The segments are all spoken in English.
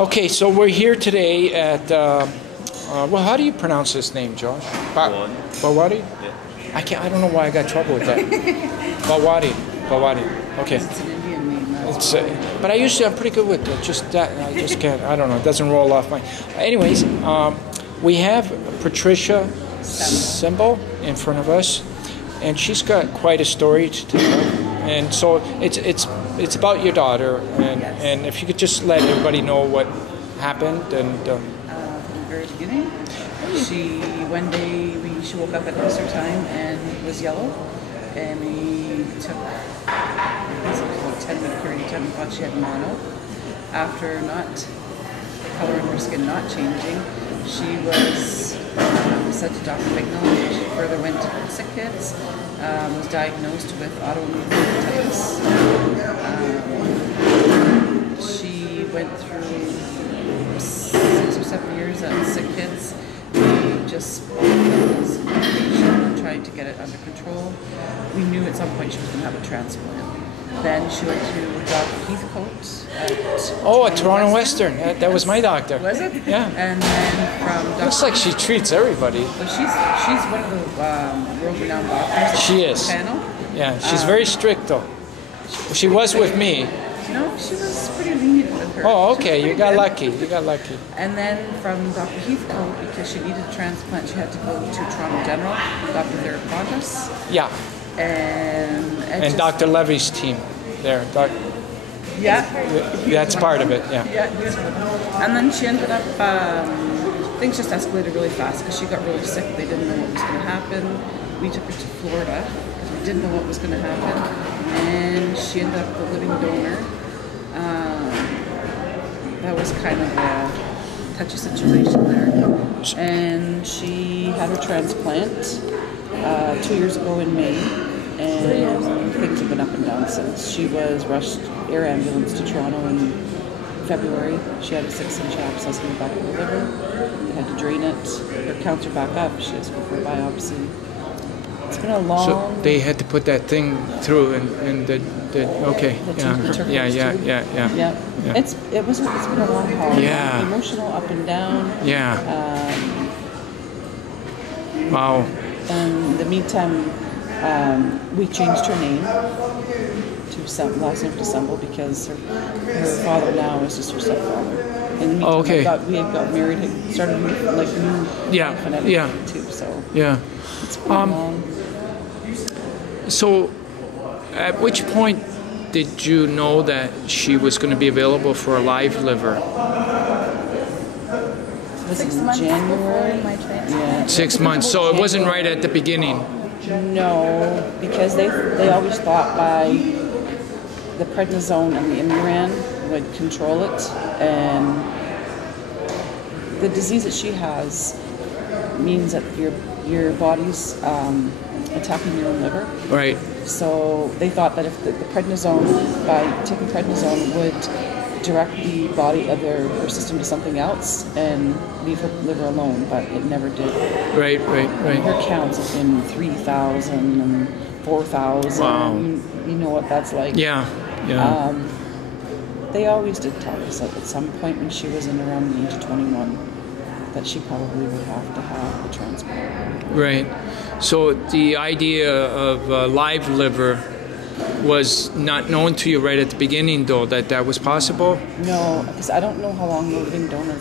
Okay, so we're here today at, well, how do you pronounce this name, Josh? Bawating? Yeah. I don't know why I got trouble with that. Bawating. Okay. It's an Indian name. It's, but I'm pretty good with it. Just that, I just can't, I don't know, it doesn't roll off my... Anyways, we have Patricia Cembal in front of us, and she's got quite a story to tell. And so it's about your daughter, and Yes. and if you could just let everybody know what happened and. From the very beginning, one day she woke up at Easter time and it was yellow, and we took basically a 10-minute period of time and thought she had mono. After not the color in her skin not changing, she was sent to Dr. Bignell. She further went to sick kids. Was diagnosed with autoimmune hepatitis. She went through 6 or 7 years at sick kids. We just tried to get it under control. We knew at some point she was going to have a transplant. Then she went to Dr. Heathcote At Toronto Western. That was my doctor. Was it? Yeah. And then from Dr. Looks like she treats everybody. Well, she's one of the world-renowned doctors. She is. Panel. Yeah, she's very strict though. She was with me. No, she was pretty lenient with her. Oh, okay. You got good. lucky. You got lucky. And then from Dr. Heathcote, because she needed a transplant, she had to go to Toronto General, Dr. Therapontis. Yeah. And Dr. Levy's team there. Yeah. That's part of it. Yeah. Yeah, he was one of them. And then she ended up, things just escalated really fast because she got really sick. They didn't know what was going to happen. We took her to Florida because we didn't know what was going to happen. And she ended up with a living donor. That was kind of a touchy situation there. And she had her transplant 2 years ago in May. And things have been up and down since. She was rushed air ambulance to Toronto in February. She had a 6-inch abscess in the back of the liver. They had to drain it. Her counts are back up. She has to go for a biopsy. It's been a long... So they had to put that thing through and the okay. Yeah. It's been a long haul. Yeah. Emotional, up and down. Yeah. Wow. In the meantime, we changed her name to last name to Cembal because her father now is just her stepfather. In the meantime, we had got married and started new life and everything too. So it's been long. So, at which point did you know that she was going to be available for a live liver? It was in January. Yeah. 6 months. So it wasn't right at the beginning. No, because they always thought by the prednisone and the Imuran would control it, and the disease that she has means that your body's attacking your own liver. Right. So they thought that if the prednisone, by taking prednisone, would direct the body of her system to something else and leave her liver alone, but it never did. Right. Her counts have been 3,000 and 4,000. Wow. You know what that's like. Yeah. They always did tell us that at some point when she was in around the age of 21 that she probably would have to have the transplant. Right. So the idea of live liver was not known to you right at the beginning, though, that was possible? No, because I don't know how long the living donor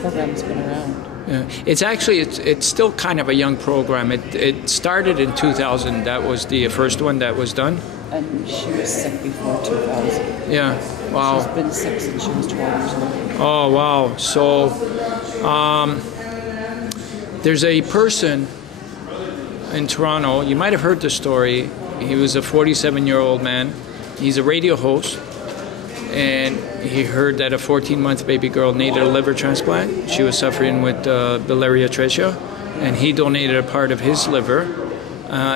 program's been around. Yeah. It's still kind of a young program. It started in 2000. That was the first one that was done. And she was sick before 2000. Yeah. Wow. She's been sick since she was 12 years old. Oh, wow. So there's a person in Toronto. You might have heard the story. He was a 47-year-old man. He's a radio host. And he heard that a 14-month baby girl needed a liver transplant. She was suffering with biliary atresia, and he donated a part of his liver.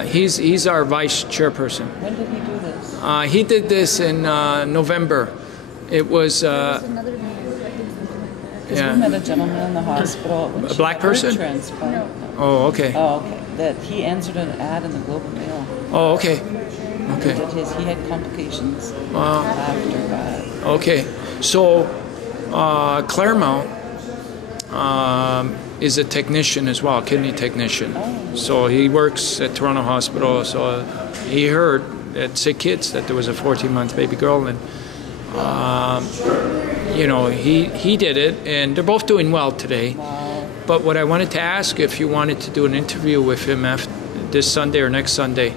He's our vice chairperson. When did he do this? He did this in November. It was... Because we met a gentleman in the hospital. A black person? Transplant. No. Oh, okay. Oh, okay. That he answered an ad in the Globe and Mail. Oh, okay. He had complications after that. Okay. So Claremont is a technician as well, kidney technician. So he works at Toronto Hospital. So he heard at Sick Kids that there was a 14-month baby girl, and you know, he did it, and they're both doing well today. Wow. But what I wanted to ask, if you wanted to do an interview with him after this Sunday or next Sunday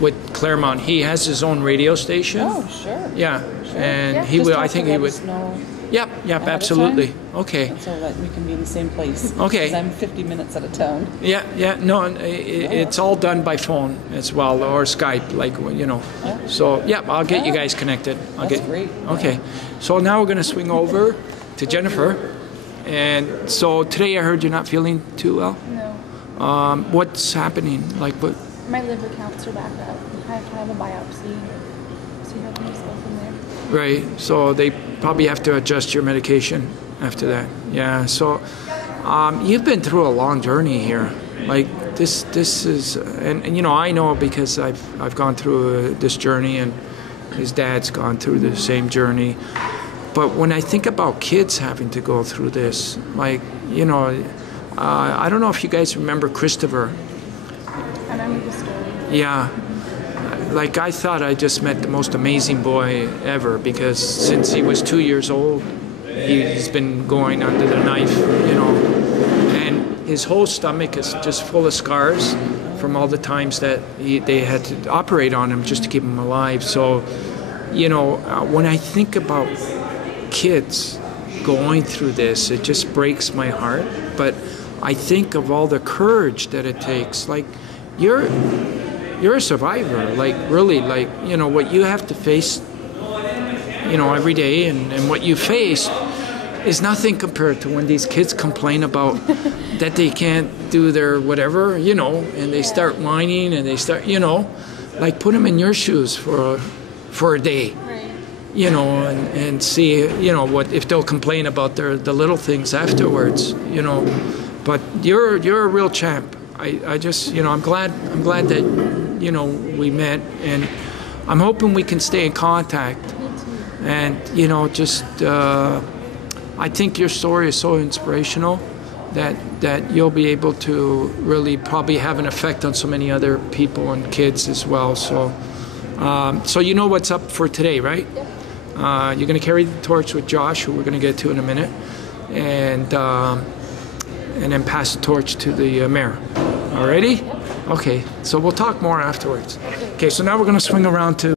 with Claremont, he has his own radio station. Oh, sure. Yeah, sure. and Yeah, he just will. have I to think let he would. us know Yep, ahead of absolutely. time, Okay. so that we can be in the same place. Okay. 'Cause I'm 50 minutes out of town. Yeah. No, it's all done by phone as well, or Skype, like, you know. Yeah. So yeah, I'll get you guys connected. That's great. Okay. So now we're gonna swing over to Jennifer, and so today I heard you're not feeling too well. No. What's happening? Like what? My liver counts are back up. I have to have a biopsy. See how things go from there. Right. So they probably have to adjust your medication after that. Yeah. So you've been through a long journey here. Like this is, and you know, I know because I've gone through this journey, and his dad's gone through the same journey. But when I think about kids having to go through this, like, you know, I don't know if you guys remember Christopher. I remember the story. Yeah. Like, I thought I just met the most amazing boy ever, because since he was 2 years old, he's been going under the knife, you know. And his whole stomach is just full of scars from all the times that they had to operate on him just to keep him alive. So, you know, when I think about kids going through this, it just breaks my heart. But I think of all the courage that it takes. Like, you're a survivor, like, really, like, you know, what you have to face, you know, every day, and what you face is nothing compared to when these kids complain about that they can't do their whatever, you know, and they start whining, and they start, you know, like, put them in your shoes for a day. Right. You know, and see, you know, what if they'll complain about the little things afterwards, you know. But you're a real champ. I just, you know, I'm glad that, you know, we met, and I'm hoping we can stay in contact. Me too. And, you know, just I think your story is so inspirational that you'll be able to really probably have an effect on so many other people and kids as well. So so you know what's up for today, right? Yep. You're going to carry the torch with Josh, who we're going to get to in a minute, and then pass the torch to the mayor. Alrighty? Yep. Okay, so we'll talk more afterwards. Okay, so now we're going to swing around to